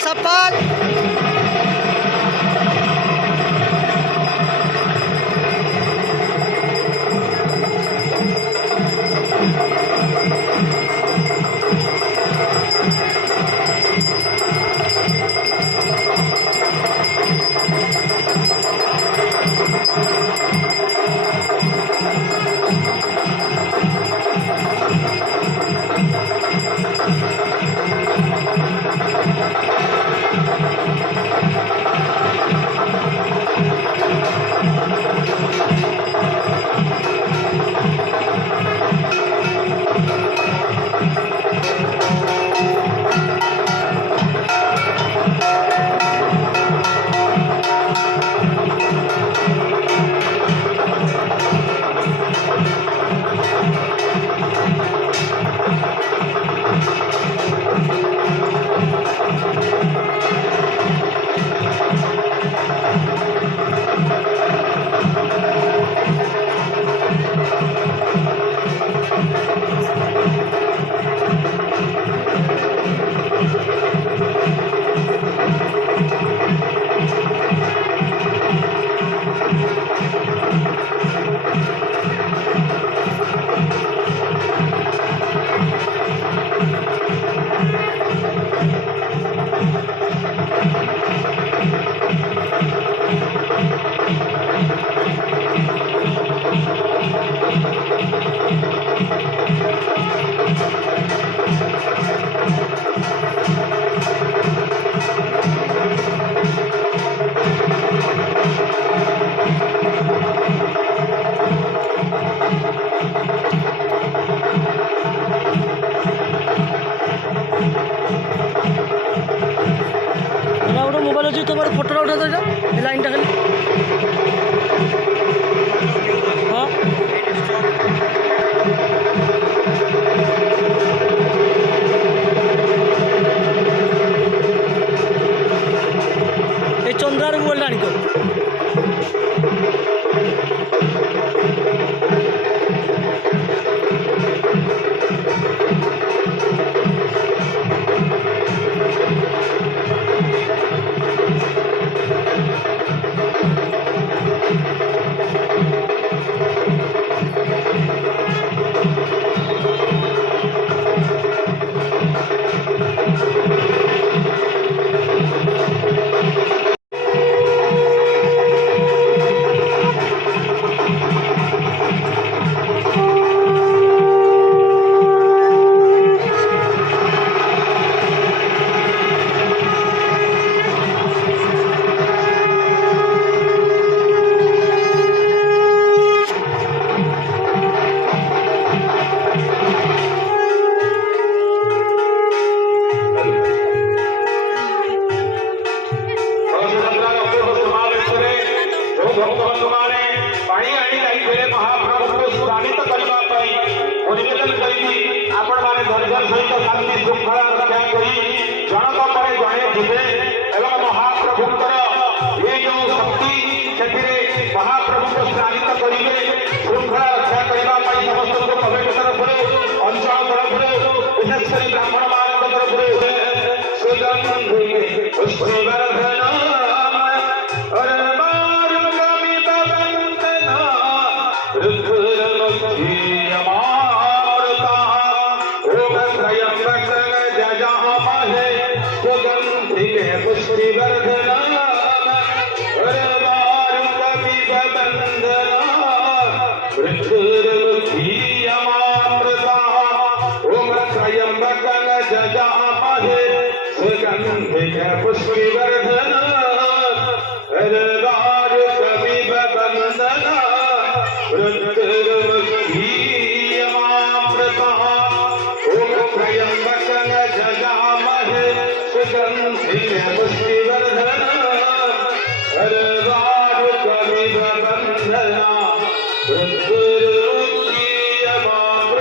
सफल मोबाइल अच्छी तुम्हारे फोटो उठा था लाइन टा खाली हाँ ये चंद्रार मोबाइल आनी तो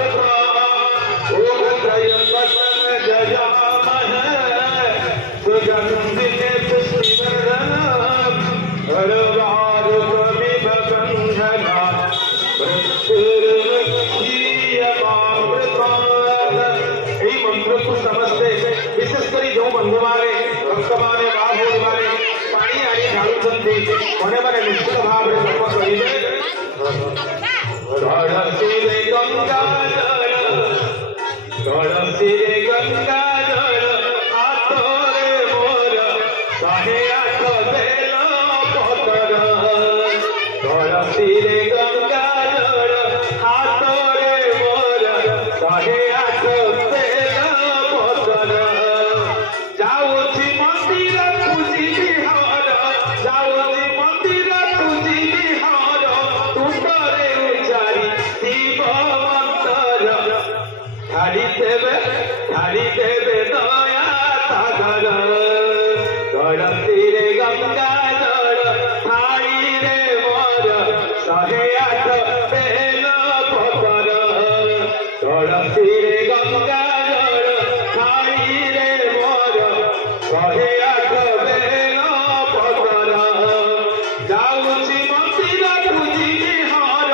Rudra ବନ୍ଧୁମାନେ ଭକ୍ତମାନେ ମା ଭଉଣୀମାନେ ପାଣି ଆଣି ଢାଳୁଛନ୍ତି ମନେ ମନେ ନିଶ୍ଚିତ ଭାବରେ ଜପ କରିବେ ଧରତୀରେ ଗଙ୍ଗା ତୁଳସୀରେ ଗଙ୍ଗା ଜଳ ହାତରେ ମୋର 108 ବେଲ ପତ୍ର ତୁଳସୀରେ ଗଙ୍ଗା ଜଳ ହାତରେ ମୋର 108 ବେଲ ପତ୍ର ଯାଉଛି ମନ୍ଦିର ପୂଜିବି ହର ଯାଉଛି ମନ୍ଦିର ପୂଜିବି ହର ତୁଣ୍ଡରେ ଉଚାରି ଶିବ ମନ୍ତ୍ର ধারি দেবে দয়া সাগর গড়তিরে গঙ্গা জল ধারিরে মোর 108 বেল পতর গড়তিরে গঙ্গা জল ধারিরে মোর 108 বেল পতর যাଉଛି মন্দির পূজিবি হর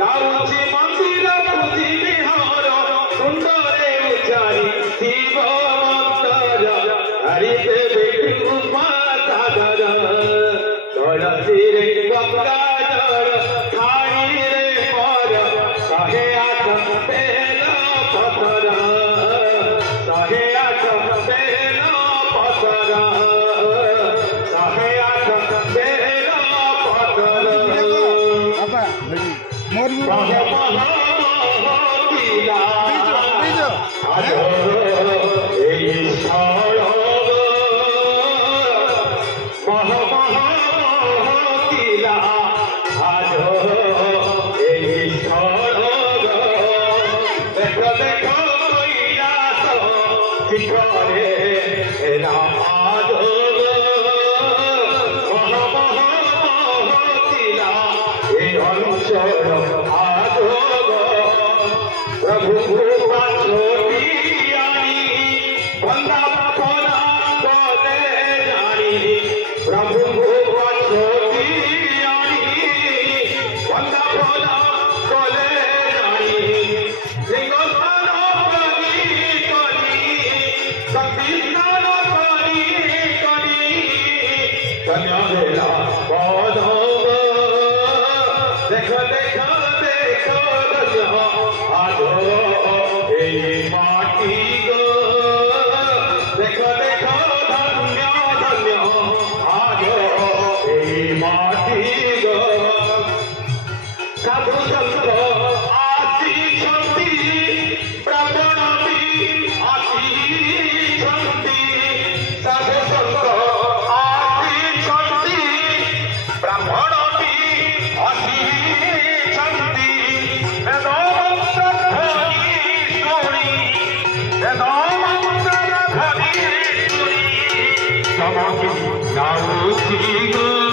যাଉଛି মন্দির পূজিবি হর সুন্দরে উচারি শিব মন্ত্র হরিতে বেটি উপা সাগর তুলসীরে গঙ্গা জল ধারিরে মোর 108 বেল পতর 108 বেল পতর 108 বেল পতর प्रभु कृपा छोटी आनी बंदा पना बोले जानी प्रभु कृपा छोटी आनी बंदा पना बोले जानी सिंहासन बनी शक्ति स्नान करी कन्या बेला पौधो देखो देखो देखो आधो এই মাটি গো দেখো দেখো ধন্য ধন্য আধো এই মাটি গো সাধু সন্ত আসিছন্তি ব্রাহ্মণী আসিছন্তি সাধু সন্ত আসিছন্তি ব্রাহ্মণী আসিছন্তি যাଉଛି গো